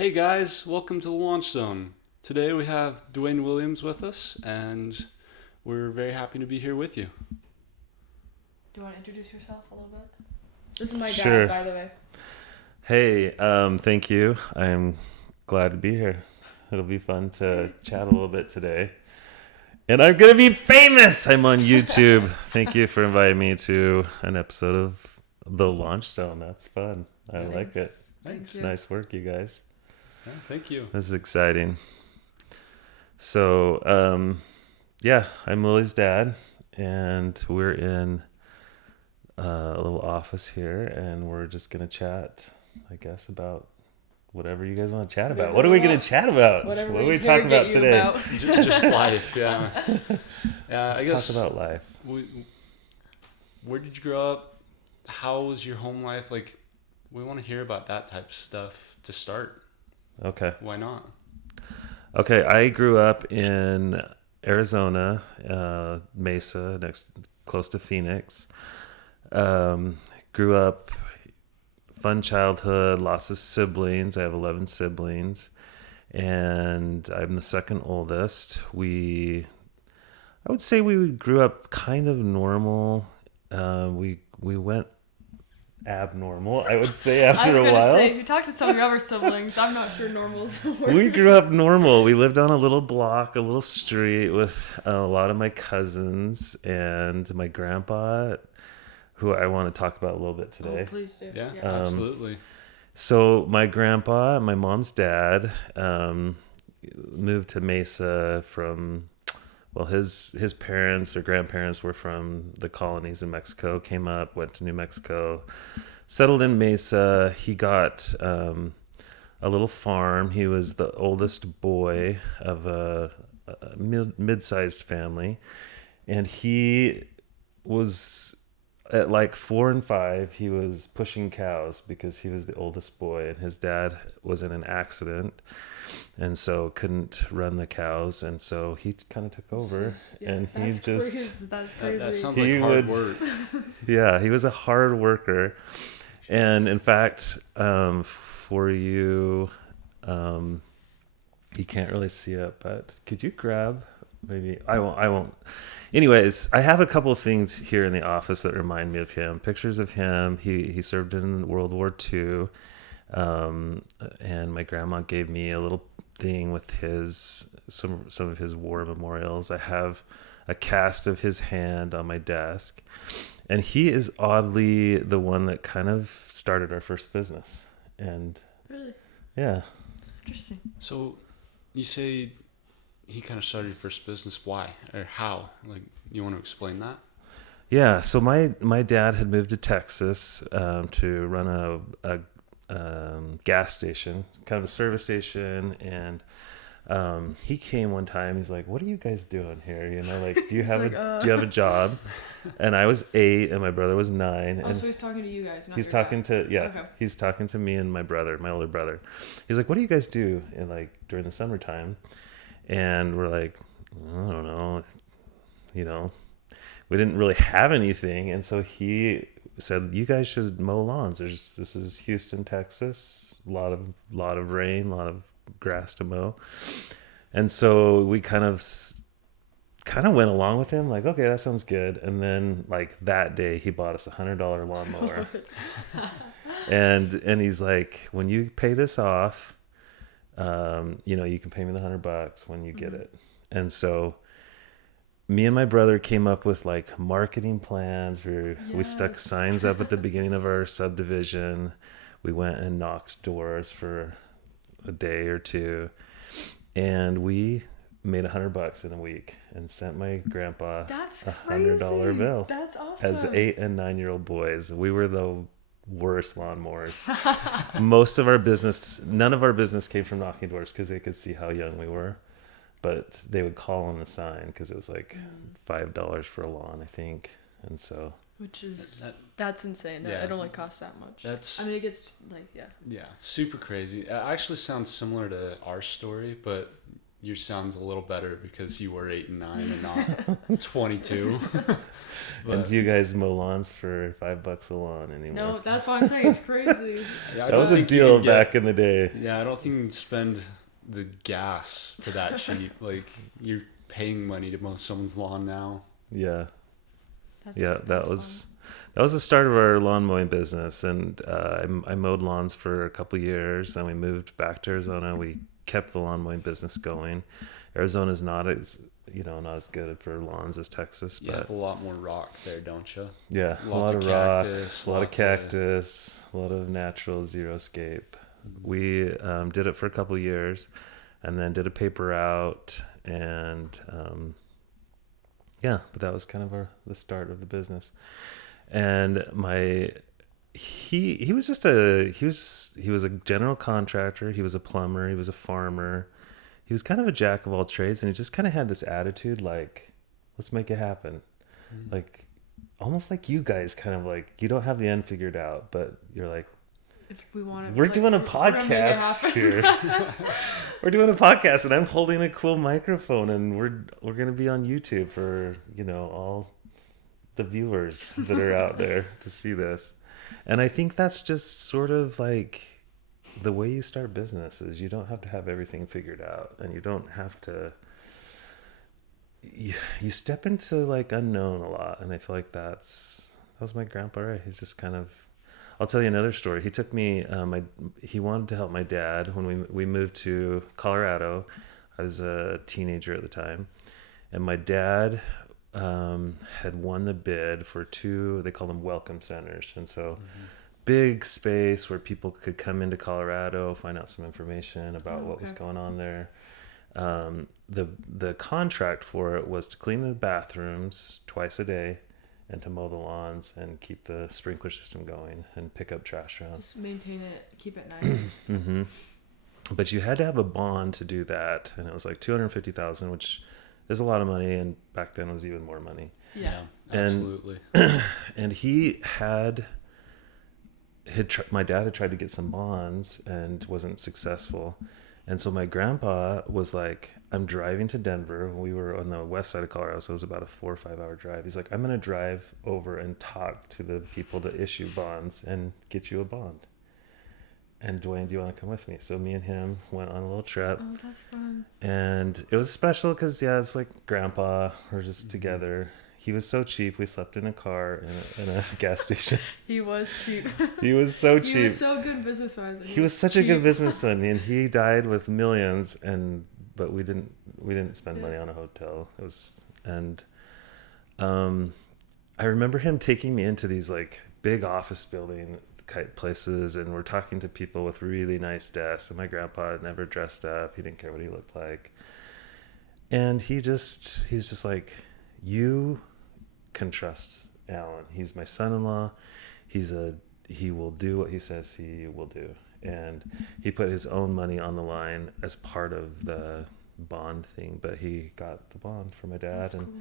Hey guys, welcome to the Launch Zone. Today we have Dwayne Williams with us, and we're very happy to be here with you. Do you want to introduce yourself a little bit? This is my Sure. dad, by the way. Hey, thank you. I'm glad to be here. It'll be fun to chat a little bit today. And I'm going to be famous. I'm on YouTube. Thank you for inviting me to an episode of The Launch Zone. That's fun. I like it. Thanks. Nice work, you guys. Yeah, thank you. This is exciting. So, I'm Lily's dad, and we're in a little office here, and we're just going to chat, I guess, about whatever you guys want to chat about. What are we going to chat about? Whatever What are we we talking about today? About. Just life, yeah. Let's I guess talk about life. Where did you grow up? How was your home life? Like, we want to hear about that type of stuff to start. Okay. Why not? Okay, I grew up in Arizona, Mesa, close to Phoenix. Grew up, fun childhood, lots of siblings. I have 11 siblings, and I'm the second oldest. I would say we grew up kind of normal. We went abnormal, I would say, I after was a gonna while. say, if you talk to some of your other siblings, I'm not sure normal's the word. We grew up normal. We lived on a little block, a little street with a lot of my cousins and my grandpa, who I want to talk about a little bit today. Oh, please do. Yeah, absolutely. So my grandpa, my mom's dad, moved to Mesa from, well, his parents or grandparents were from the colonies in Mexico, came up, went to New Mexico, settled in Mesa. He got a little farm. He was the oldest boy of a mid-sized family, and he was at like 4 and 5. He was pushing cows because he was the oldest boy, and his dad was in an accident, and so couldn't run the cows, and so he kind of took over, and he That's just crazy. That's crazy. That sounds He like hard would- work. yeah, he was a hard worker. And in fact, for you, you can't really see it, but could you grab maybe? I won't. Anyways, I have a couple of things here in the office that remind me of him. Pictures of him. He served in World War II. And my grandma gave me a little thing with some of his war memorials. I have a cast of his hand on my desk. And he is oddly the one that kind of started our first business. And Really yeah. interesting. So, you say he kind of started your first business. Why or how? Like, you want to explain that? Yeah, so my dad had moved to Texas to run a gas station, kind of a service station, and he came one time. He's like, "What are you guys doing here? You know, like, do you have do you have a job?" And I was 8, and my brother was 9. Oh, And so he's talking to you guys, not he's your talking dad. to he's talking to me and my brother, my older brother. He's like, "What do you guys do in like during the summertime?" And we're like, "I don't know, you know." We didn't really have anything, and so he said, "You guys should mow lawns. This is Houston, Texas. A lot of rain, a lot of grass to mow." And so we kind of went along with him, like, okay, that sounds good. And then like that day, he bought us $100 lawnmower, and he's like, "When you pay this off, you can pay me the $100 when you get it." And so me and my brother came up with like marketing plans. We stuck Yes. signs up at the beginning of our subdivision. We went and knocked doors for a day or two, and we made $100 in a week and sent my grandpa That's $100 crazy. bill. That's awesome. As 8 and 9-year-old boys, we were the worst lawnmowers. None of our business came from knocking doors because they could see how young we were. But they would call on the sign because it was like $5 for a lawn, I think. And so, Which is that's insane. Yeah. It only costs that much. That's I mean, it gets like yeah, super crazy. It actually sounds similar to our story, but yours sounds a little better because you were 8 and 9 and not 22. And do you guys mow lawns for $5 a lawn anymore? No, that's what I'm saying. It's crazy. Yeah, I That was don't a think you deal can get- back in the day. Yeah, I don't think you can spend the gas for that cheap. Like, you're paying money to mow someone's lawn now. Yeah. That's, Yeah, that that's was the start of our lawn mowing business, and I mowed lawns for a couple years. Then we moved back to Arizona. We kept the lawn mowing business going. Arizona's not as good for lawns as Texas, You have but a lot more rock there, don't you? yeah, a Lots lot of of rock, cactus, a lot of lots of- cactus, a lot of natural xeriscape. We did it for a couple years, and then did a paper route, and but that was kind of the start of the business. And he was a general contractor. He was a plumber. He was a farmer. He was kind of a jack of all trades, and he just kind of had this attitude like, let's make it happen. Like, almost like you guys, kind of like, you don't have the end figured out, but you're like, if we want to, we're doing a we're gonna make it podcast happen. here. We're doing a podcast, and I'm holding a cool microphone, and we're gonna be on YouTube for all the viewers that are out there to see this. And I think that's just sort of like the way you start businesses. You don't have to have everything figured out, and you don't have to. You step into like unknown a lot, and I feel like that was my grandpa. Right? He's just kind of. I'll tell you another story. He took me. He wanted to help my dad when we moved to Colorado. I was a teenager at the time, and my dad had won the bid for 2. They call them welcome centers, and so big space where people could come into Colorado, find out some information about what was going on there. The contract for it was to clean the bathrooms twice a day, and to mow the lawns and keep the sprinkler system going and pick up trash around. Just maintain it, keep it nice. But you had to have a bond to do that, and it was like $250,000, which is a lot of money, and back then was even more money. Yeah. Absolutely. And he my dad had tried to get some bonds and wasn't successful. And so my grandpa was like, I'm driving to Denver. We were on the west side of Colorado, so it was about a 4 or 5 hour drive. He's like, I'm going to drive over and talk to the people that issue bonds and get you a bond. And Dwayne, do you want to come with me? So me and him went on a little trip. Oh, that's fun. And it was special because, it's like grandpa. We're just together. He was so cheap. We slept in a car in a gas station. He was cheap. He was so He cheap. was so good business-wise. He was such a good businessman, and he died with millions. But we didn't spend money on a hotel. It was I remember him taking me into these like big office building type places, and we're talking to people with really nice desks. And my grandpa had never dressed up. He didn't care what he looked like. And he's just like, you can trust Alan. He's my son-in-law. He will do what he says he will do. And he put his own money on the line as part of the bond thing, but he got the bond for my dad. That's and cool.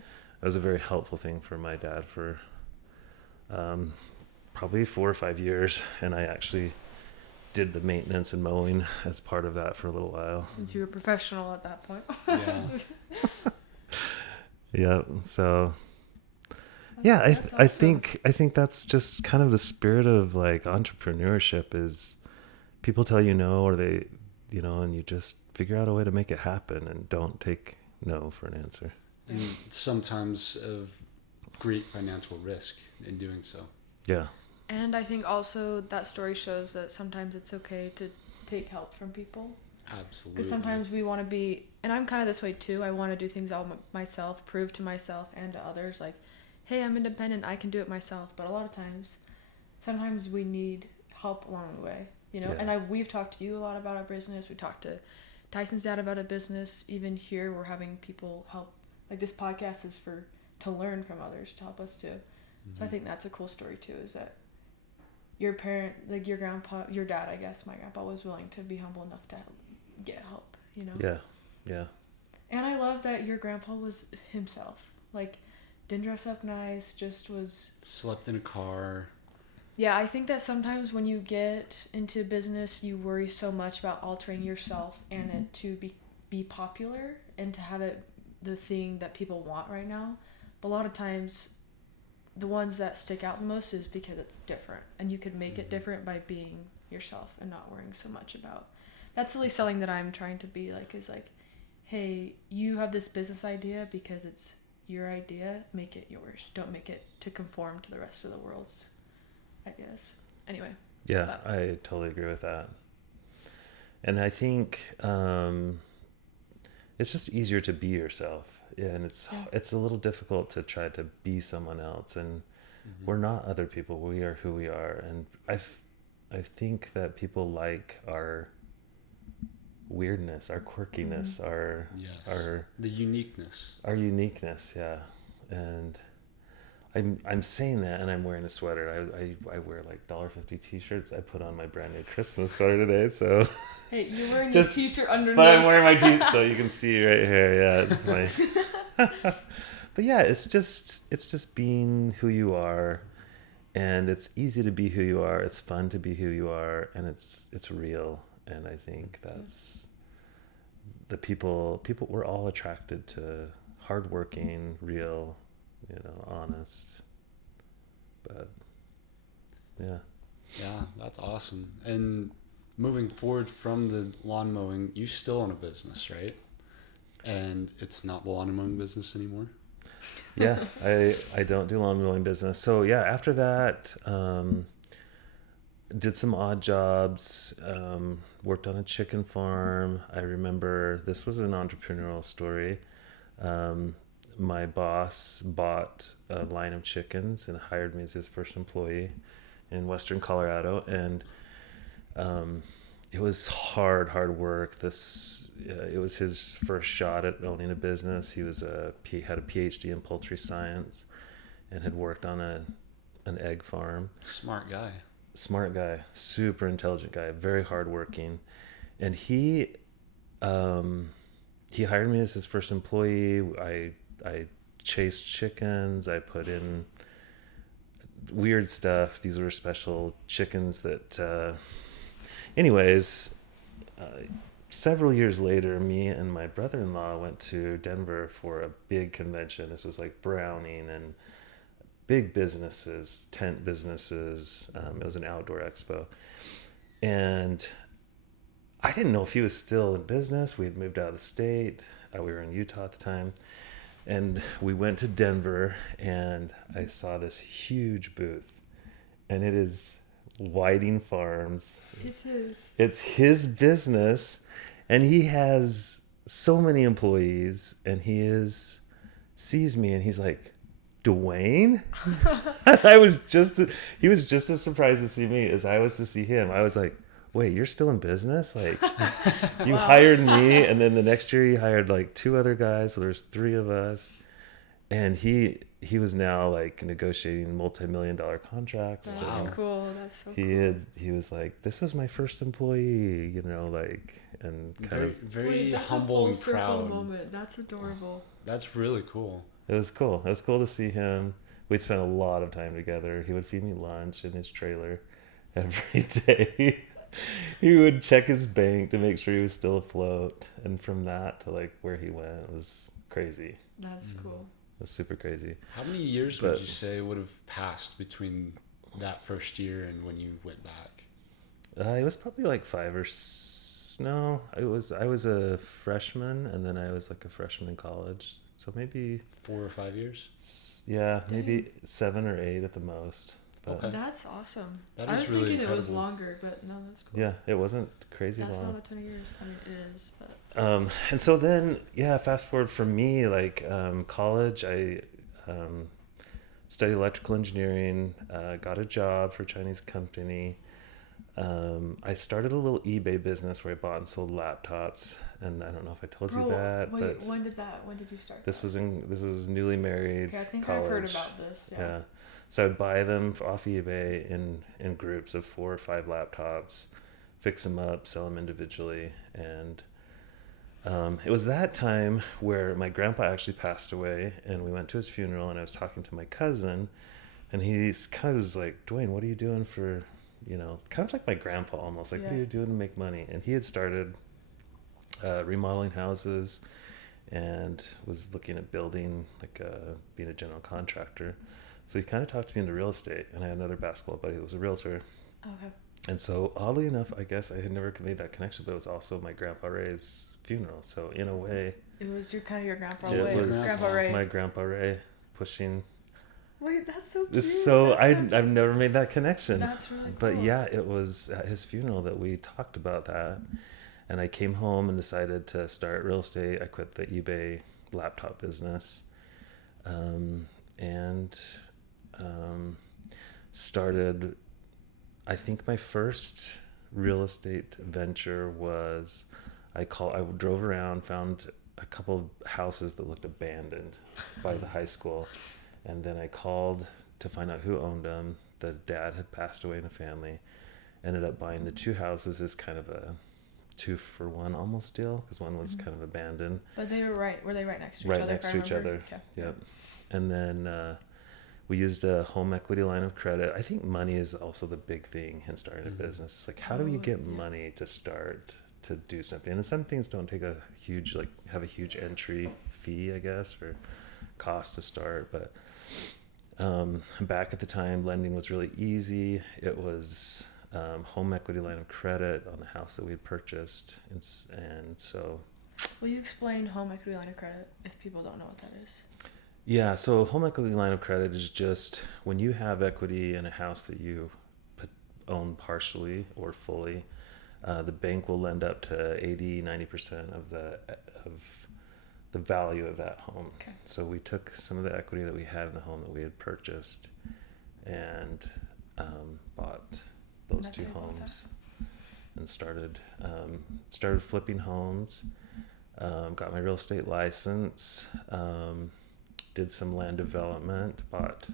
it was a very helpful thing for my dad for probably 4 or 5 years. And I actually did the maintenance and mowing as part of that for a little while. Since you were professional at that point. Yeah. Yeah. So That's I awesome. think that's just kind of the spirit of like entrepreneurship is people tell you no, or they, and you just figure out a way to make it happen and don't take no for an answer. And sometimes of great financial risk in doing so. Yeah. And I think also that story shows that sometimes it's okay to take help from people. Absolutely. Because sometimes we want to be, and I'm kind of this way too, I want to do things all myself, prove to myself and to others, like, hey, I'm independent, I can do it myself. But a lot of times, sometimes we need help along the way, Yeah. And we've talked to you a lot about our business. We talked to Tyson's dad about a business. Even here, we're having people help. Like, this podcast is to learn from others, to help us too. So I think that's a cool story too, is that your parent, like your grandpa, your dad, I guess, my grandpa was willing to be humble enough to get help, Yeah. And I love that your grandpa was himself. Like, didn't dress up nice, just was... Slept in a car. Yeah, I think that sometimes when you get into business, you worry so much about altering yourself and it to be popular and to have it the thing that people want right now. But a lot of times the ones that stick out the most is because it's different, and you could make it different by being yourself and not worrying so much about. That's really something that I'm trying to be like, is like, hey, you have this business idea because it's your idea, make it yours. Don't make it to conform to the rest of the world's ideas. Anyway. Yeah, I totally agree with that. And I think it's just easier to be yourself. Yeah, and it's a little difficult to try to be someone else, and we're not other people. We are who we are, and I think that people like our weirdness, our quirkiness, our the uniqueness. Our uniqueness, yeah. And I'm saying that, and I'm wearing a sweater. I wear like $1.50 t-shirts. I put on my brand new Christmas sweater today, so. Hey, you're wearing your t-shirt underneath. But I'm wearing my t-shirt, so you can see right here. Yeah, it's my. But yeah, it's just being who you are, and it's easy to be who you are. It's fun to be who you are, and it's real. And I think that's the people. We're all attracted to hardworking, real, honest. But yeah, that's awesome. And moving forward from the lawn mowing, you still own a business, right? And it's not the lawn mowing business anymore. Yeah, I don't do lawn mowing business. So yeah, after that, did some odd jobs. Worked on a chicken farm. I remember this was an entrepreneurial story. My boss bought a line of chickens and hired me as his first employee in Western Colorado, and it was hard work. It was his first shot at owning a business. He had a PhD in poultry science and had worked on an egg farm. Smart guy, super intelligent guy, very hardworking, and he hired me as his first employee. I chased chickens. I put in weird stuff. These were special chickens that. Anyways, several years later, me and my brother-in-law went to Denver for a big convention. This was like Browning and big businesses, tent businesses. It was an outdoor expo. And I didn't know if he was still in business. We had moved out of the state. We were in Utah at the time. And we went to Denver, and I saw this huge booth. And it is Whiting Farms. It's his business, and he has so many employees, and sees me, and he's like, Dwayne? He was just as surprised to see me as I was to see him. I was like, wait, you're still in business? Like, you hired me, and then the next year he hired like 2 other guys, so there's 3 of us. And he was now like negotiating multi-million-dollar contracts. That's cool. That's so cool. He was like, this was my first employee, and kind very humble and proud. Moment. That's adorable. That's really cool. It was cool. It was cool to see him. We'd spent a lot of time together. He would feed me lunch in his trailer every day. He would check his bank to make sure he was still afloat. And from that to like where he went was crazy. That's cool. It was super crazy. How many years would you say would have passed between that first year and when you went back? It was probably like 5 or no. I was a freshman, and then I was like a freshman in college. So maybe 4 or 5 years. Yeah, maybe 7 or 8 at the most. But okay. That's awesome. That I is was really thinking incredible. it was longer, but no, that's cool. Yeah, it wasn't crazy long. That's not a ton of years. I mean, it is, but. And so then, fast forward for me, like college, I studied electrical engineering, got a job for a Chinese company. I started a little eBay business where I bought and sold laptops, and I don't know if I told you that. Wait, but when did you start? This was newly married. Okay, I think college. I've heard about this. Yeah. So I'd buy them off eBay in groups of 4 or 5 laptops, fix them up, sell them individually, and it was that time where my grandpa actually passed away, and we went to his funeral, and I was talking to my cousin, and he's kind of was like, Dwayne, what are you doing for, kind of like my grandpa almost, like, what are you doing to make money? And he had started remodeling houses, and was looking at building, being a general contractor. So he kind of talked me into real estate, and I had another basketball buddy who was a realtor. Okay. And so oddly enough, I guess I had never made that connection, but it was also my Grandpa Ray's funeral. So in a way, It was your grandpa it Ray. was Grandpa Ray. my Grandpa Ray pushing. Wait, that's so cute. I've never made that connection. That's really cool. But yeah, it was at his funeral that we talked about that. And I came home and decided to start real estate. I quit the eBay laptop business, and started. I think my first real estate venture was I drove around, found a couple of houses that looked abandoned by the high school, and then I called to find out who owned them. The dad had passed away in a family. Ended up buying the two houses as kind of a 2-for-1 almost deal, because one was kind of abandoned. But they were Were they right next to each Right other? next to each other. Okay. Yep. And then we used a home equity line of credit. I think money is also the big thing in starting a business. It's like, how do we get money to start to do something? And some things don't take have a huge entry fee, I guess, or cost to start. But back at the time, lending was really easy. It was home equity line of credit on the house that we had purchased. And so... Will you explain home equity line of credit if people don't know what that is? Yeah, so home equity line of credit is just when you have equity in a house that you own partially or fully, the bank will lend up to 80-90% of the value of that home. Okay. So we took some of the equity that we had in the home that we had purchased and bought those two homes and started flipping homes. Got my real estate license. Did some land development, bought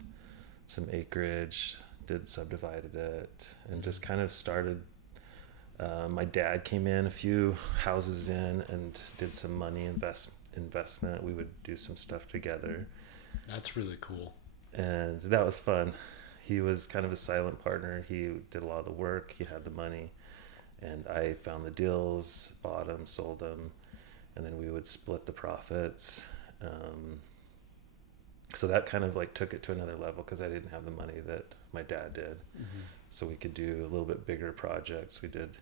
some acreage, subdivided it, and just kind of started. My dad came in a few houses in and did some money investment. We would do some stuff together. That's really cool. And that was fun. He was kind of a silent partner. He did a lot of the work. He had the money, and I found the deals, bought them, sold them, and then we would split the profits. So that kind of took it to another level because I didn't have the money that my dad did. Mm-hmm. So we could do a little bit bigger projects. We did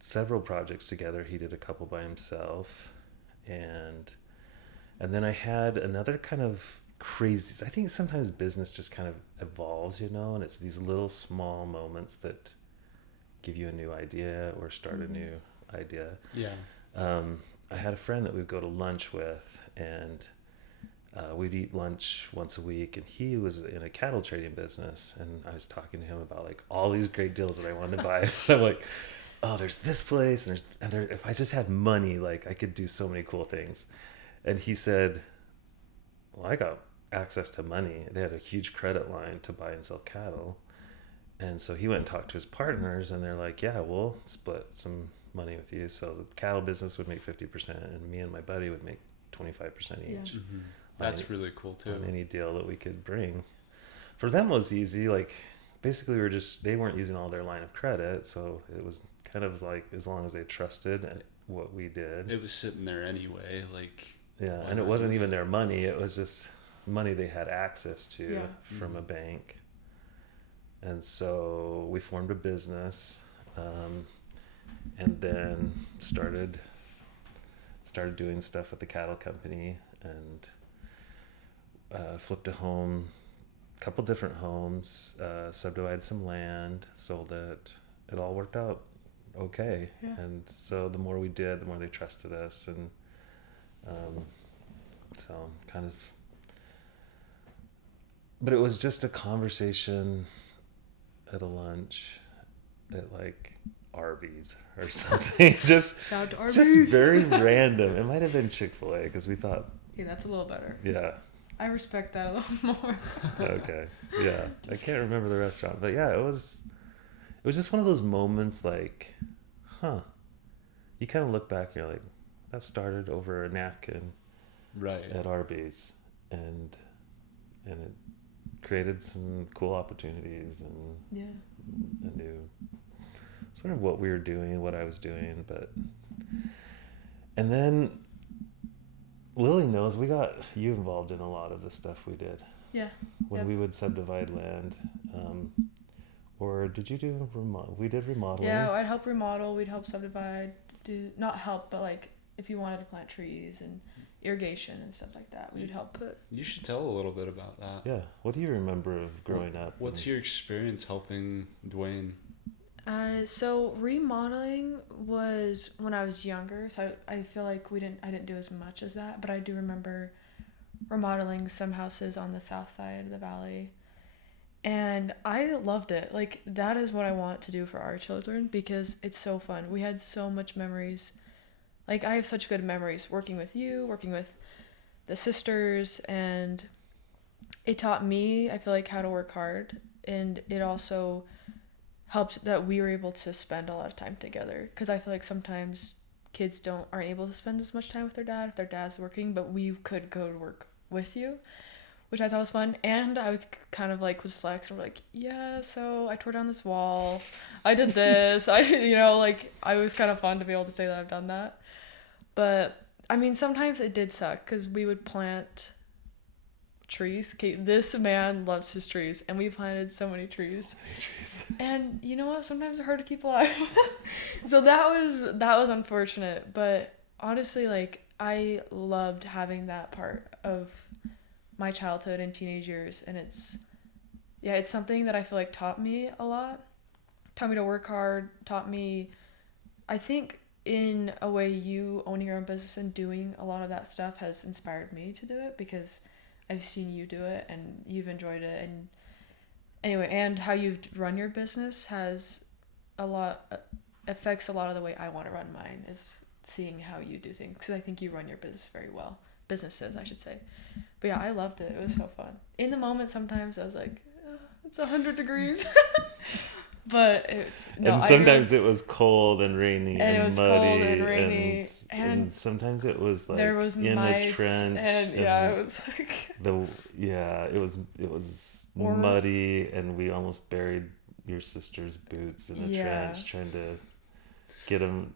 several projects together. He did a couple by himself. And then I had another kind of crazy... I think sometimes business just kind of evolves, and it's these little small moments that give you a new idea or start a new idea. Yeah. I had a friend that we'd go to lunch with, and we'd eat lunch once a week, and he was in a cattle trading business, and I was talking to him about all these great deals that I wanted to buy. I'm like, oh, there's this place, and if I just had money, I could do so many cool things. And he said, well, I got access to money. They had a huge credit line to buy and sell cattle. And so he went and talked to his partners, and they're like, yeah, we'll split some money with you. So the cattle business would make 50%, and me and my buddy would make 25% each. Yeah. Mm-hmm. That's really cool too. On any deal that we could bring. For them it was easy. Basically they weren't using all their line of credit, so it was kind of as long as they trusted what we did. It was sitting there anyway. Yeah, and it wasn't even their money. It was just money they had access to from a bank. And so we formed a business, and then started doing stuff with the cattle company, and flipped a couple different homes, subdivided some land, sold it. It all worked out okay. Yeah. And so the more we did, the more they trusted us, and so kind of... But it was just a conversation at a lunch at Arby's or something. Just shout out to Arby's. Just very random. It might have been Chick-fil-A because we thought... Yeah, that's a little better. Yeah. I respect that a little more. Okay. Yeah. I can't remember the restaurant, but yeah, it was just one of those moments you kind of look back and you're like, that started over a napkin at Arby's, and it created some cool opportunities and a new sort of what we were doing, what I was doing. And then Lily knows we got you involved in a lot of the stuff we did. Yeah. When we would subdivide land. Or did you do remodel? We did remodeling. Yeah, I'd help remodel. We'd help subdivide. Not help, but like if you wanted to plant trees and irrigation and stuff like that, we'd help put. You should tell a little bit about that. Yeah. What do you remember of growing up? What's your experience helping Dwayne? So remodeling was when I was younger. So I feel like I didn't do as much as that, but I do remember remodeling some houses on the south side of the valley. And I loved it. Like, that is what I want to do for our children because it's so fun. We had so much memories. Like, I have such good memories working with you, working with the sisters, and it taught me, I feel like, how to work hard. And it also helped that we were able to spend a lot of time together. Because I feel like sometimes kids aren't able to spend as much time with their dad if their dad's working, but we could go to work with you, which I thought was fun. And I kind of like was flex and like, yeah, so I tore down this wall, I did this, I was kind of fun to be able to say that I've done that. But I mean, sometimes it did suck because we would plant trees. Okay, this man loves his trees, and we planted so many trees. And you know what? Sometimes they're hard to keep alive. So that was unfortunate. But honestly, like, I loved having that part of my childhood and teenage years, and it's something that I feel like taught me a lot, taught me to work hard, taught me, I think in a way, you owning your own business and doing a lot of that stuff has inspired me to do it because I've seen you do it and you've enjoyed it. And anyway, and how you've run your business affects a lot of the way I want to run mine, is seeing how you do things, because I think you run your business very well. Businesses, I should say. But yeah, I loved it. It was so fun. In the moment, sometimes I was like, it's 100 degrees. But sometimes it was cold and rainy and it was muddy, cold and rainy, and sometimes it was like there was in mice a trench, and it was like it was muddy, and we almost buried your sister's boots in the trench trying to get them,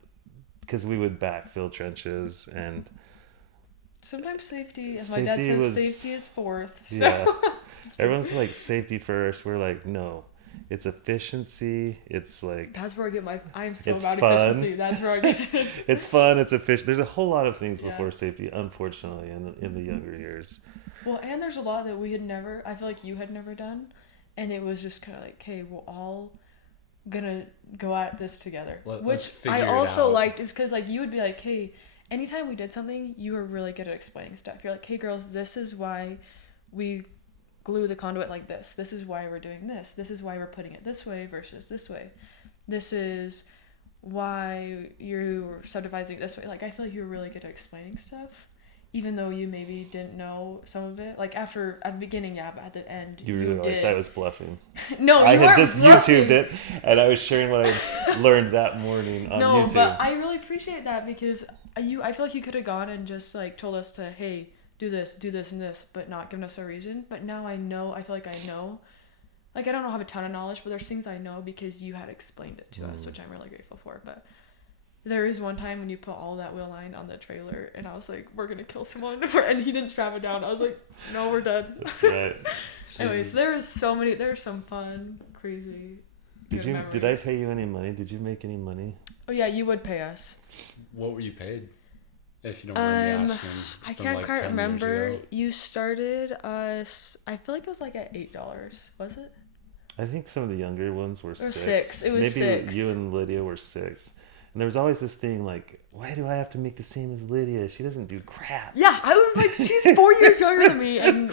because we would backfill trenches. And sometimes safety, as my dad says, safety is fourth. So. Yeah, everyone's like safety first. We're like, no. It's efficiency. It's like, that's where I get I'm so about fun. Efficiency. That's where I get it. It's fun. It's efficient. There's a whole lot of things before safety, unfortunately, in the younger years. Well, and there's a lot that I feel like you had never done, and it was just kind of like, hey, we're all gonna go at this together, which I also liked, is because like you would be like, hey, anytime we did something, you were really good at explaining stuff. You're like, hey girls, this is why we glue the conduit like this. This is why we're doing this. This is why we're putting it this way versus this way. This is why you're subdividing it this way. Like, I feel like you were really good at explaining stuff, even though you maybe didn't know some of it. Like, at the beginning, but at the end, you realized I was bluffing. No, I had just bluffing. YouTubed it, and I was sharing what I learned that morning on YouTube. No, but I really appreciate that, because I feel like you could have gone and just like told us to, hey, do this, and this, but not giving us a reason. But now I know, I feel like I know. Like, I don't have a ton of knowledge, but there's things I know because you had explained it to us, which I'm really grateful for. But there is one time when you put all that wheel line on the trailer, and I was like, we're going to kill someone. And he didn't strap it down. I was like, no, we're done. That's right. Anyways, there were some fun, crazy Did I pay you any money? Did you make any money? Oh, yeah, you would pay us. What were you paid? If you don't mind me asking. I can't quite remember. You started us, I feel like it was like at $8, was it? I think some of the younger ones were $6. It was $6. Maybe you and Lydia were $6. And there was always this thing like, why do I have to make the same as Lydia? She doesn't do crap. Yeah, I was like, she's 4 years younger than me, and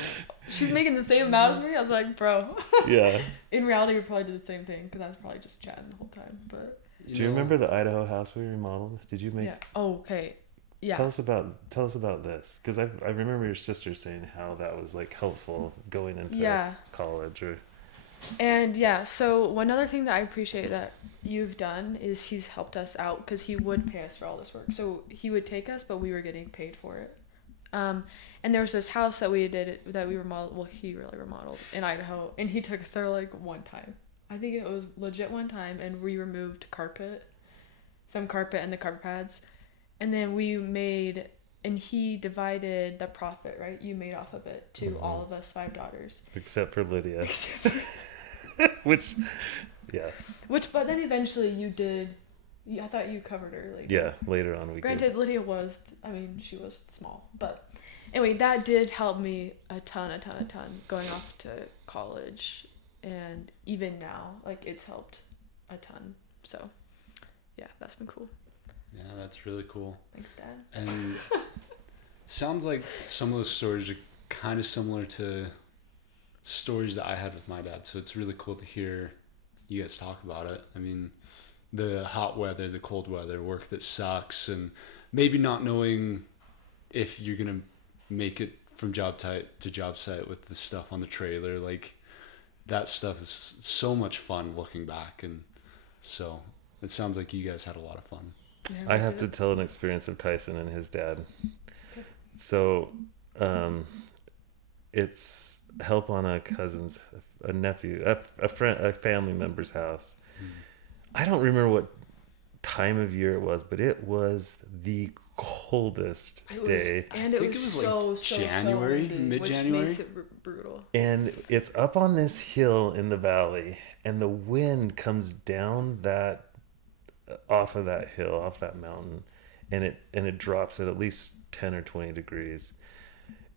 she's making the same amount as me. I was like, bro. Yeah. In reality, we probably did the same thing, because I was probably just chatting the whole time. But do you remember the Idaho house we remodeled? Did you make? Yeah. Oh, okay. Yeah. Tell us about this, because I remember your sister saying how that was like helpful going into college And so one other thing that I appreciate that you've done is he's helped us out, because he would pay us for all this work. So he would take us, but we were getting paid for it. And there was this house that we remodeled. Well, he really remodeled in Idaho, and he took us there like one time. I think it was legit one time, and we removed some carpet and the carpet pads, and then we made, and he divided the profit, right? You made off of it to all of us 5 daughters. Except for Lydia. Which, yeah. But then eventually you did. I thought you covered her. Like, Yeah, later on we granted, did. Lydia was. I mean, she was small, but anyway, that did help me a ton going off to college, and even now, like, it's helped a ton. So, yeah, that's been cool. Yeah, that's really cool. Thanks, Dad. And sounds like some of those stories are kind of similar to stories that I had with my dad. So it's really cool to hear you guys talk about it. I mean, the hot weather, the cold weather, work that sucks, and maybe not knowing if you're going to make it from job site to job site with the stuff on the trailer. Like, that stuff is so much fun looking back. And so it sounds like you guys had a lot of fun. Yeah, I have to tell an experience of Tyson and his dad. So, it's help on a cousin's, a nephew, a friend, a family member's house. I don't remember what time of year it was, but it was the coldest day. And it was so January, windy, mid-January, which makes it brutal. And it's up on this hill in the valley, and the wind comes down off of that hill, off that mountain, and it drops at least 10 or 20 degrees,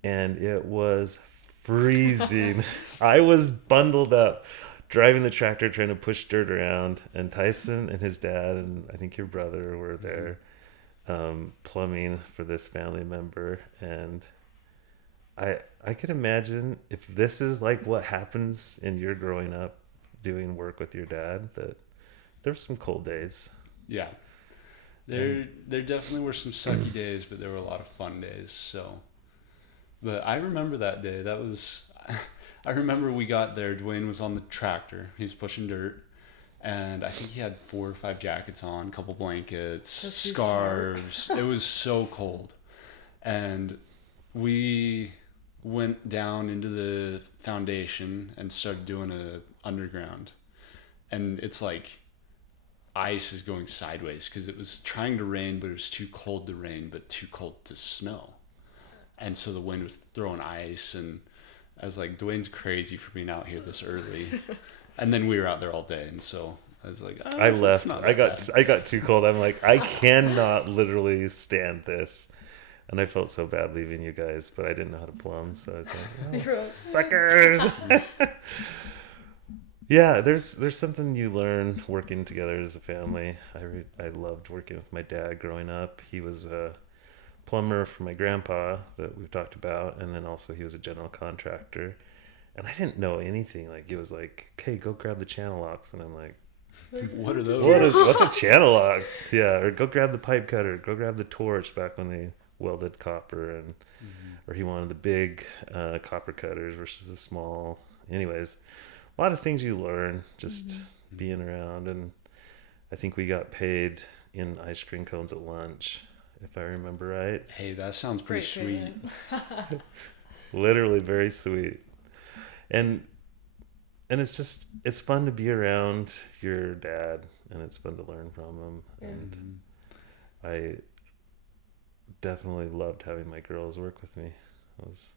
and it was freezing. I was bundled up driving the tractor, trying to push dirt around, and Tyson and his dad and I think your brother were there plumbing for this family member. And I could imagine if this is like what happens in your growing up doing work with your dad, that there's some cold days. Yeah. There definitely were some sucky days, but there were a lot of fun days. So, but I remember that day. That was, I remember we got there. Dwayne was on the tractor. He was pushing dirt, and I think he had 4 or 5 jackets on, a couple blankets, scarves. It was so cold, and we went down into the foundation and started doing a underground, and it's like ice is going sideways because it was trying to rain, but it was too cold to rain, but too cold to snow. And so the wind was throwing ice, and I was like, Dwayne's crazy for being out here this early. And then we were out there all day, and so I was like, oh, I left. not I that got too cold. I'm like, I cannot literally stand this. And I felt so bad leaving you guys, but I didn't know how to plumb, so I was like, oh, suckers. Yeah, there's something you learn working together as a family. I loved working with my dad growing up. He was a plumber for my grandpa that we've talked about, and then also he was a general contractor. And I didn't know anything. Like, it was like, okay, go grab the channel locks, and I'm like, What are those? what's a channel locks? Yeah, or go grab the pipe cutter, go grab the torch back when they welded copper, and or he wanted the big copper cutters versus the small. Anyways, a lot of things you learn just being around. And I think we got paid in ice cream cones at lunch, if I remember right. Hey, that sounds pretty sweet. Literally very sweet. And it's fun to be around your dad, and it's fun to learn from him. Yeah. And I definitely loved having my girls work with me. It was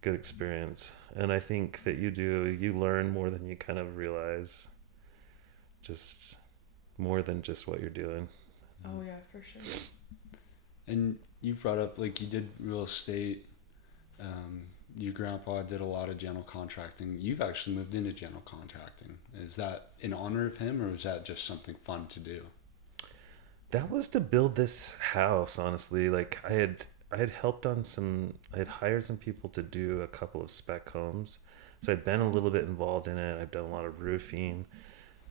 a good experience. And I think that you learn more than you kind of realize, just more than just what you're doing. Oh yeah, for sure. And you brought up, like, you did real estate. Your grandpa did a lot of general contracting. You've actually moved into general contracting. Is that in honor of him, or was that just something fun to do? That was to build this house, honestly. Like, I had helped on I had hired some people to do a couple of spec homes. So I'd been a little bit involved in it. I've done a lot of roofing,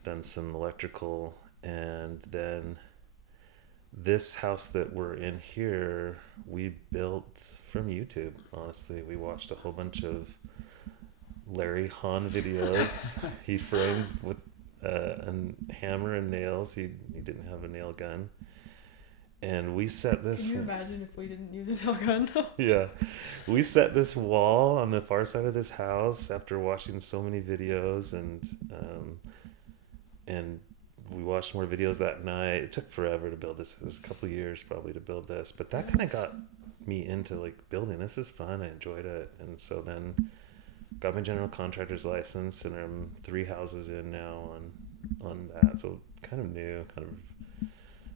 done some electrical, and then this house that we're in here, we built from YouTube. Honestly, we watched a whole bunch of Larry Hahn videos. He framed with a hammer and nails. He didn't have a nail gun, and we set this. Can you imagine if we didn't use a nail gun? Yeah, we set this wall on the far side of this house after watching so many videos, and we watched more videos that night. It took forever to build this. It was a couple of years probably to build this, but that kind of got me into like building. This is fun. I enjoyed it, and so then got my general contractor's license, and I'm 3 houses in now on that. So kind of new, kind of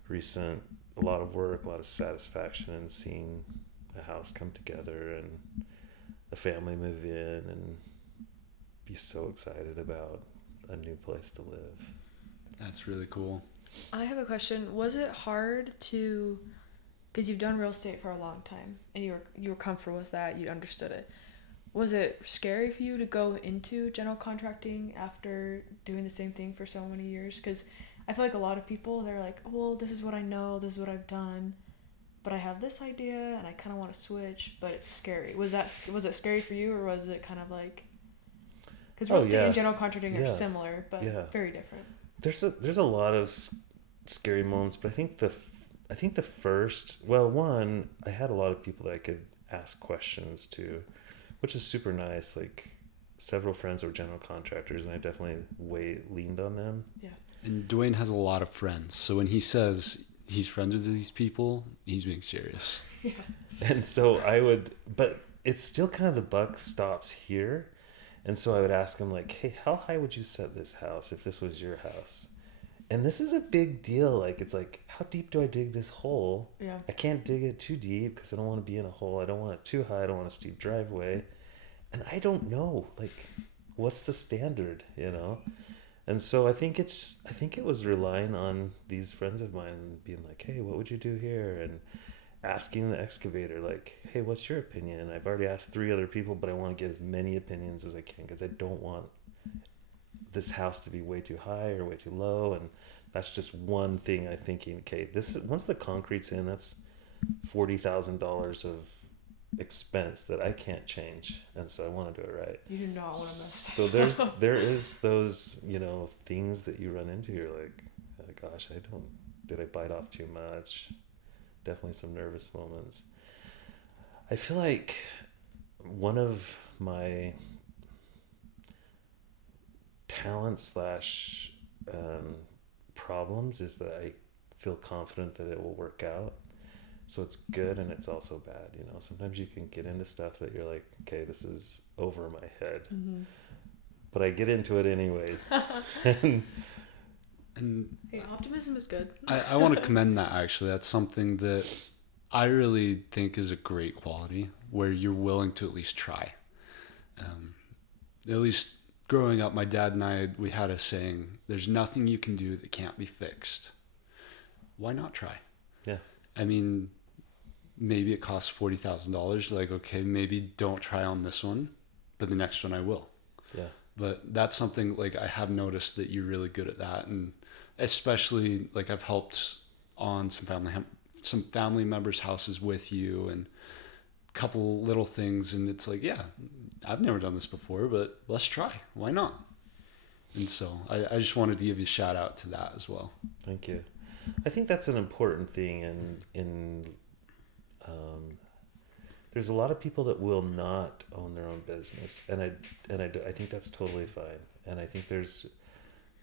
recent. A lot of work, a lot of satisfaction in seeing a house come together and a family move in and be so excited about a new place to live. That's really cool. I have a question. Was it hard to, because you've done real estate for a long time and you were comfortable with that, you understood it. Was it scary for you to go into general contracting after doing the same thing for so many years? Because I feel like a lot of people, they're like, well, this is what I know, this is what I've done, but I have this idea and I kind of want to switch, but it's scary. Was it scary for you, or was it kind of like, because real estate and general contracting are similar, but very different. There's a lot of scary moments, but I think the first, well, one, I had a lot of people that I could ask questions to, which is super nice. Like several friends were general contractors, and I definitely leaned on them. Yeah. And Dwayne has a lot of friends, so when he says he's friends with these people, he's being serious. Yeah. And so but it's still kind of the buck stops here. And so I would ask him like, hey, how high would you set this house if this was your house? And this is a big deal. Like, it's like, how deep do I dig this hole? Yeah. I can't dig it too deep because I don't want to be in a hole. I don't want it too high. I don't want a steep driveway. And I don't know, like, what's the standard, you know? And so I think it was relying on these friends of mine being like, hey, what would you do here? And asking the excavator, like, hey, what's your opinion? And I've already asked 3 other people, but I want to get as many opinions as I can because I don't want this house to be way too high or way too low. And that's just one thing I'm thinking, okay, once the concrete's in, that's $40,000 of expense that I can't change, and so I want to do it right. You do not want to mess. So there is those, you know, things that you run into. You're like, oh gosh, did I bite off too much? Definitely some nervous moments. I feel like one of my talents / problems is that I feel confident that it will work out. So it's good and it's also bad, you know. Sometimes you can get into stuff that you're like, okay, this is over my head. Mm-hmm. But I get into it anyways. and hey, optimism is good. I want to commend that, actually. That's something that I really think is a great quality, where you're willing to at least try. At least growing up, my dad and I, we had a saying, there's nothing you can do that can't be fixed. Why not try? Yeah. I mean, maybe it costs $40,000. Like, okay, maybe don't try on this one, but the next one I will. Yeah. But that's something, like, I have noticed that you're really good at that. And especially, like, I've helped on some family members' houses with you and a couple little things. And it's like, yeah, I've never done this before, but let's try. Why not? And so I just wanted to give you a shout out to that as well. Thank you. I think that's an important thing, and there's a lot of people that will not own their own business, and I think that's totally fine. And I think there's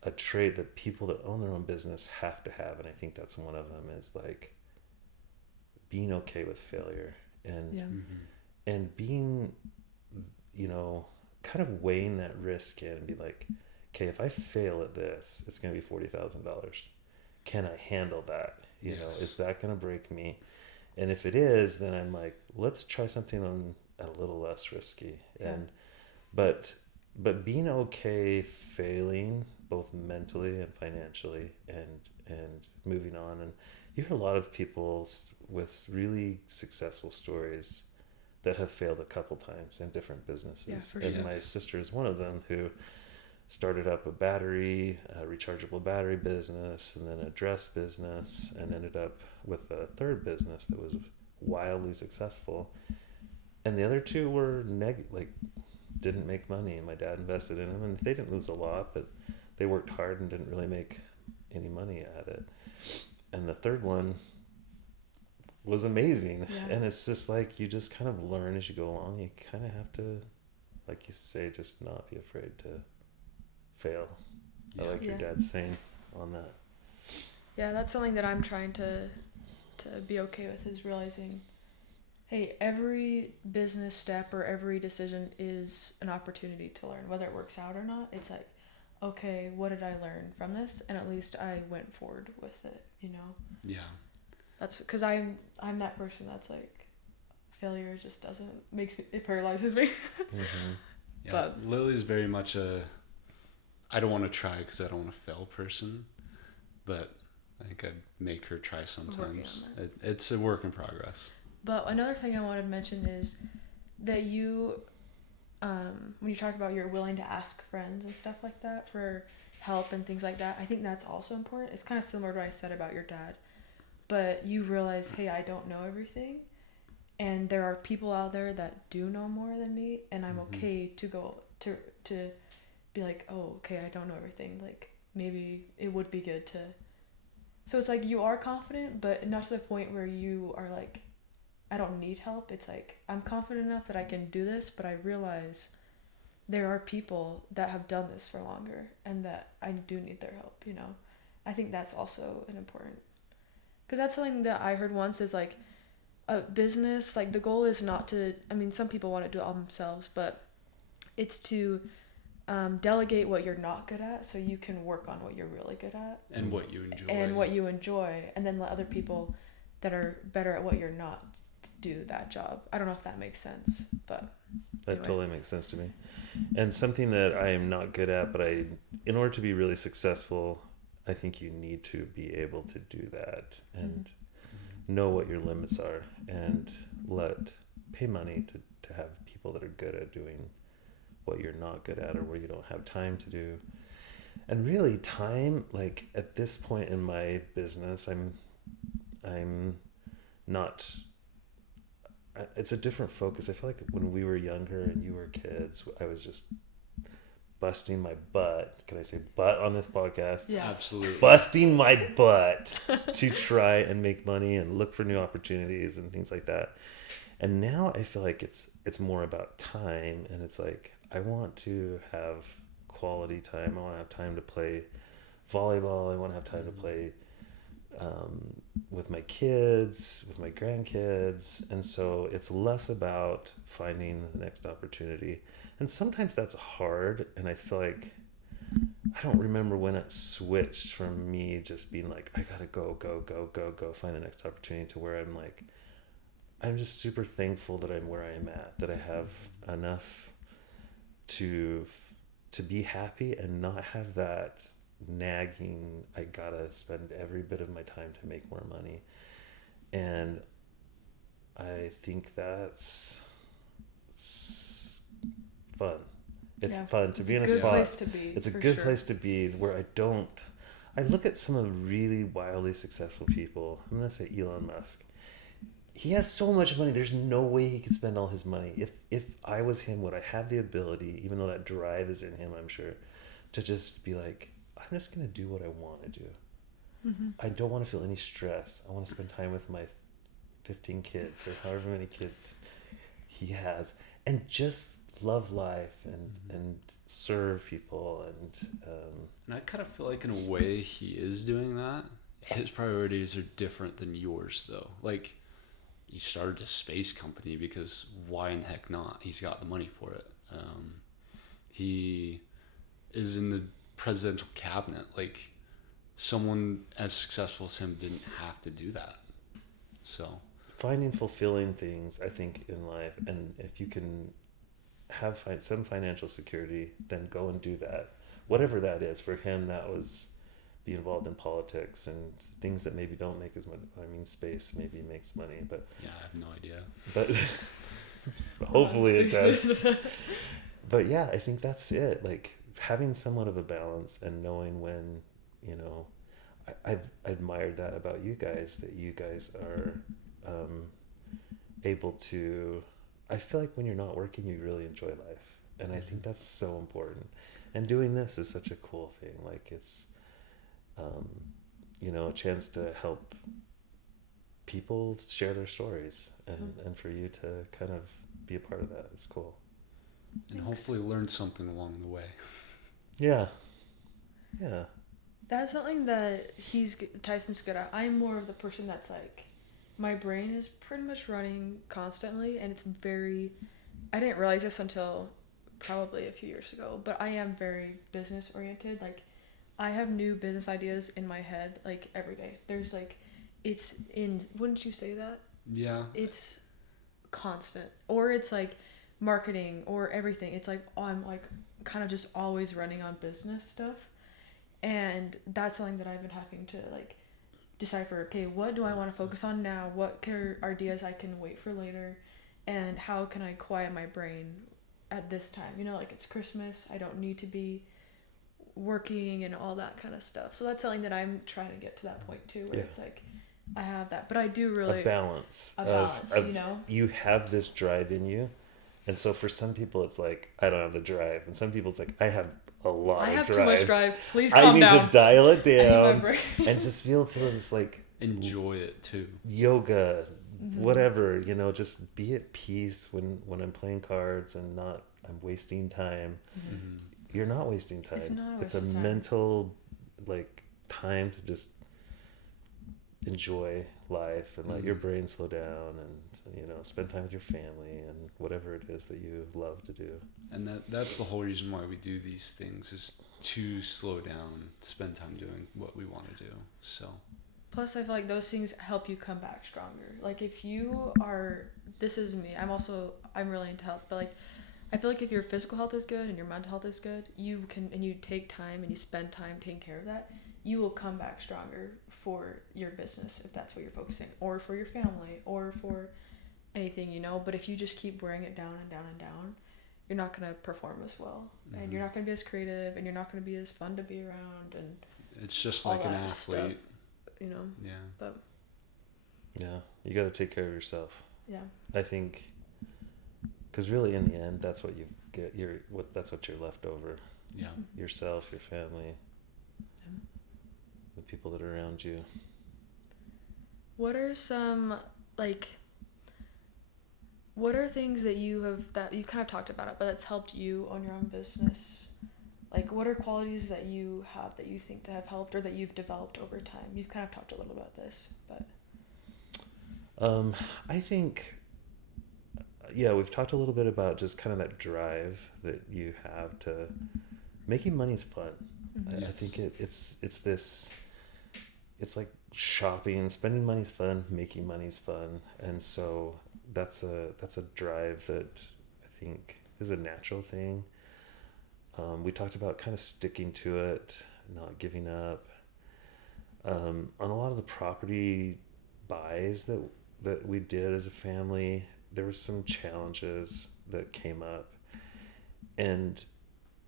a trait that people that own their own business have to have, and I think that's one of them, is like being okay with failure and being, you know, kind of weighing that risk in and be like, okay, if I fail at this, it's going to be $40,000. Can I handle that? You know, is that going to break me? And if it is, then I'm like, let's try something a little less risky. And but being okay failing both mentally and financially, and moving on. And you hear a lot of people with really successful stories that have failed a couple times in different businesses. And my sister is one of them, who started up a rechargeable battery business, and then a dress business, and ended up with a third business that was wildly successful. And the other 2 were didn't make money, and my dad invested in them, and they didn't lose a lot, but they worked hard and didn't really make any money at it. And the third one was amazing. Yeah. And it's just like you just kind of learn as you go along. You kind of have to, like you say, just not be afraid to fail. I like your dad's saying on that. Yeah, that's something that I'm trying to be okay with, is realizing, hey, every business step or every decision is an opportunity to learn, whether it works out or not. It's like, okay, what did I learn from this? And at least I went forward with it, you know? Yeah. That's because I'm that person that's like, failure just it paralyzes me. Mm-hmm. Yeah. But Lily's very much I don't want to try because I don't want to fail person, but I think I'd make her try sometimes. It's a work in progress. But another thing I wanted to mention is that you, when you talk about you're willing to ask friends and stuff like that for help and things like that, I think that's also important. It's kind of similar to what I said about your dad, but you realize, hey, I don't know everything, and there are people out there that do know more than me, and I'm okay to go to be like, oh, okay, I don't know everything. Like, maybe it would be good to. So it's like you are confident, but not to the point where you are like, I don't need help. It's like, I'm confident enough that I can do this, but I realize there are people that have done this for longer and that I do need their help, you know? I think that's also an important, because that's something that I heard once is like a business, like the goal is not to, I mean, some people want to do it all themselves, but it's to delegate what you're not good at so you can work on what you're really good at. And what you enjoy. And then let other people that are better at what you're not do that job. I don't know if that makes sense, but that totally makes sense to me. And something that I am not good at, but in order to be really successful, I think you need to be able to do that and know what your limits are, and pay money to have people that are good at doing what you're not good at or where you don't have time to do. And really time, like at this point in my business, I'm not, it's a different focus. I feel like when we were younger and you were kids, I was just busting my butt. Can I say butt on this podcast? Yeah, absolutely. Busting my butt to try and make money and look for new opportunities and things like that. And now I feel like it's more about time, and it's like I want to have quality time. I want to have time to play volleyball. I want to have time to play with my kids, with my grandkids. And so it's less about finding the next opportunity. And sometimes that's hard. And I feel like I don't remember when it switched from me just being like, I gotta go, find the next opportunity, to where I'm like, I'm just super thankful that I'm where I am at, that I have enough to be happy and not have that nagging, I gotta spend every bit of my time to make more money. And I think that's fun. It's fun to be in a spot. It's a good place to be where I look at some of the really wildly successful people. I'm going to say Elon Musk. He has so much money. There's no way he could spend all his money. If I was him, would I have the ability, even though that drive is in him, I'm sure, to just be like, I'm just going to do what I want to do. Mm-hmm. I don't want to feel any stress. I want to spend time with my 15 kids or however many kids he has, and just love life and serve people. And I kind of feel like in a way he is doing that. His priorities are different than yours, though. Like, he started a space company because why in the heck not? He's got the money for it. He is in the presidential cabinet. Like, someone as successful as him didn't have to do that. So finding fulfilling things, I think, in life, and if you can have some financial security, then go and do that, whatever that is. For him, that was be involved in politics and things that maybe don't make as much. I mean, space maybe makes money, but yeah, I have no idea. But hopefully it does. But yeah, I think that's it. Like, having somewhat of a balance and knowing when, you know, I've admired that about you guys, that you guys are able to. I feel like when you're not working, you really enjoy life. And I think that's so important. And doing this is such a cool thing. Like, it's, you know, a chance to help people share their stories, and for you to kind of be a part of that. It's cool. And hopefully learn something along the way. Yeah. That's something that Tyson's good at. I'm more of the person that's like, my brain is pretty much running constantly, and it's very, I didn't realize this until probably a few years ago, but I am very business oriented. Like, I have new business ideas in my head, like, every day. There's like, wouldn't you say that? Yeah. It's constant. Or it's like marketing or everything. It's like, I'm like kind of just always running on business stuff. And that's something that I've been having to like decipher. Okay, what do I want to focus on now? What ideas I can wait for later? And how can I quiet my brain at this time? You know, like, it's Christmas. I don't need to be working and all that kind of stuff. So that's something that I'm trying to get to that point too, where it's like, I have that, but I do really a balance, you know, you have this drive in you, and so for some people it's like, I don't have the drive, and some people it's like, I have a lot of drive. too much drive. Please calm down. I need to dial it I hate my down brain. and just feel to just like enjoy it too. Yoga, whatever, you know, just be at peace when I'm playing cards and I'm wasting time. You're not wasting time. It's a mental like time to just enjoy life and let your brain slow down, and, you know, spend time with your family and whatever it is that you love to do. And that's the whole reason why we do these things, is to slow down, spend time doing what we want to do. So plus I feel like those things help you come back stronger. Like, if you are, this is me, I'm really into health, but like, I feel like if your physical health is good and your mental health is good, you take time and you spend time taking care of that, you will come back stronger for your business, if that's what you're focusing, or for your family, or for anything, you know. But if you just keep wearing it down and down and down, you're not going to perform as well, and you're not going to be as creative, and you're not going to be as fun to be around, and it's just like an athlete stuff, you know. But you got to take care of yourself. I think, because really in the end, that's what you get. That's what you're left over. Yourself, your family, the people that are around you. What are some, like, what are things that you kind of talked about it, but that's helped you own your own business? Like, what are qualities that you have that you think that have helped, or that you've developed over time? You've kind of talked a little about this, but I think, we've talked a little bit about just kind of that drive that you have to making money's fun. I think it's like shopping, spending money's fun, making money's fun, and so that's a drive that I think is a natural thing. We talked about kind of sticking to it, not giving up. On a lot of the property buys that we did as a family, there were some challenges that came up, and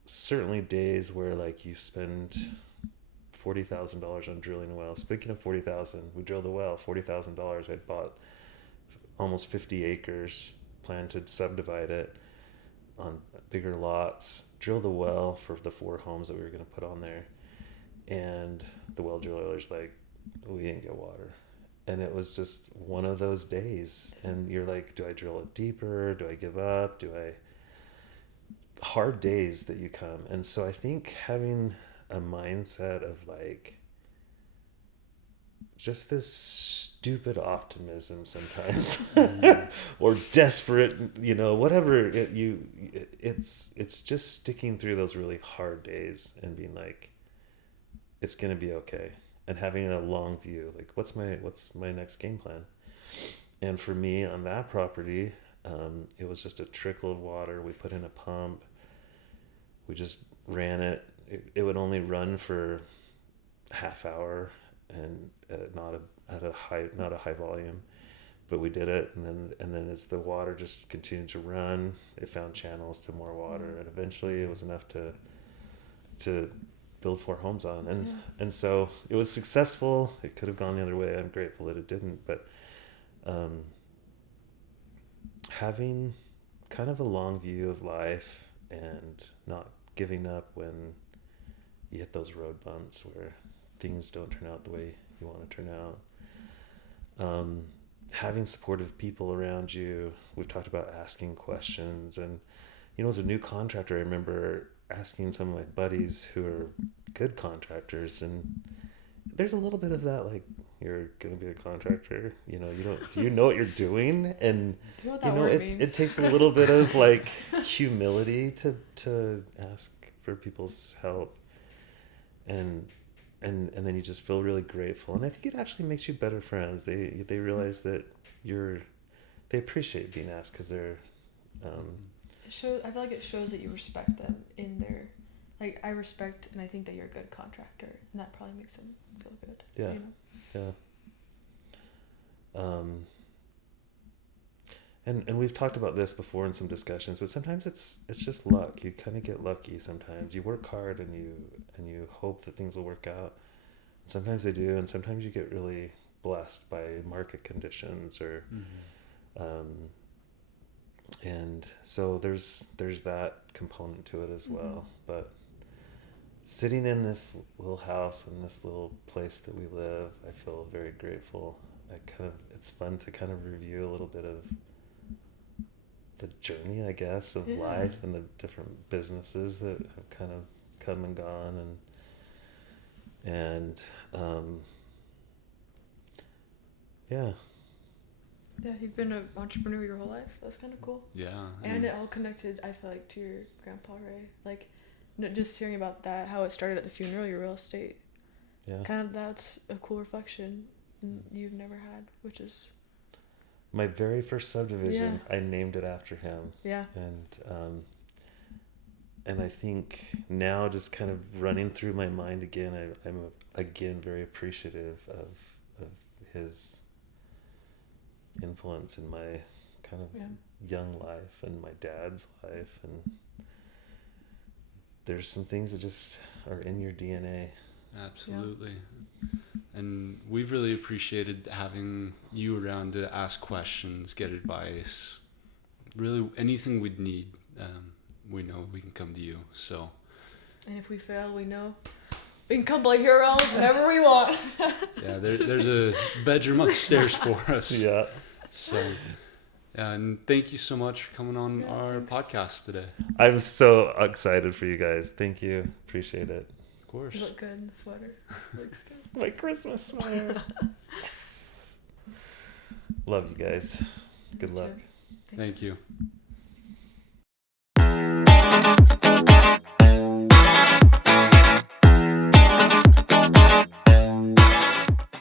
certainly days where like you spend $40,000 on drilling a well. Speaking of 40,000, we drilled a well, $40,000. I'd bought almost 50 acres, planned to subdivide it on bigger lots, drill the well for the 4 homes that we were going to put on there, and the well driller's like, we didn't get water. And it was just one of those days, and you're like, do I drill it deeper? Do I give up? Hard days that you come. And so I think having a mindset of like just this stupid optimism sometimes or desperate, you know, whatever it's just sticking through those really hard days and being like, it's going to be okay, and having a long view, like what's my next game plan. And for me on that property, it was just a trickle of water. We put in a pump, we just ran it. It would only run for half hour, and not a high volume, but we did it. And then as the water just continued to run, it found channels to more water, and eventually it was enough to build 4 homes on. And so it was successful. It could have gone the other way. I'm grateful that it didn't, but having kind of a long view of life and not giving up when you hit those road bumps where things don't turn out the way you want to turn out. having supportive people around you. We've talked about asking questions, and as a new contractor, I remember asking some of my buddies who are good contractors, and there's a little bit of that, like, you're gonna be a contractor, do you know what you're doing? And Do you know what that word means? it takes a little bit of like humility to ask for people's help, and then you just feel really grateful, and I think it actually makes you better friends. They realize that they appreciate being asked, because they're I feel like it shows that you respect them in their, like, I respect and I think that you're a good contractor, and that probably makes them feel good. Yeah. And we've talked about this before in some discussions, but sometimes it's just luck. You kind of get lucky sometimes. You work hard and you hope that things will work out. Sometimes they do, and sometimes you get really blessed by market conditions, or and so there's that component to it as well. But sitting in this little house, in this little place that we live, I feel very grateful. It's fun to kind of review a little bit of the journey, I guess, of life, and the different businesses that have kind of come and gone, and Yeah, you've been an entrepreneur your whole life. That's kind of cool. Yeah. And it all connected, I feel like, to your grandpa Ray. Like, just hearing about that, how it started at the funeral, your real estate. Yeah. Kind of, that's a cool reflection you've never had, which is... My very first subdivision, I named it after him. Yeah. And I think now, just kind of running through my mind again, I'm again very appreciative of his influence in my kind of young life and my dad's life, and there's some things that just are in your DNA. Absolutely. And we've really appreciated having you around to ask questions, get advice, really anything we'd need. We know we can come to you. So, and if we fail, we know we can come play Heroes whenever we want. Yeah, there's a bedroom upstairs for us. Yeah. So, and thank you so much for coming on our podcast today. I'm so excited for you guys. Thank you. Appreciate it. Of course. You look good in the sweater. Looks good. My Christmas sweater. Yes. Love you guys. Good luck. Thanks. Thank you.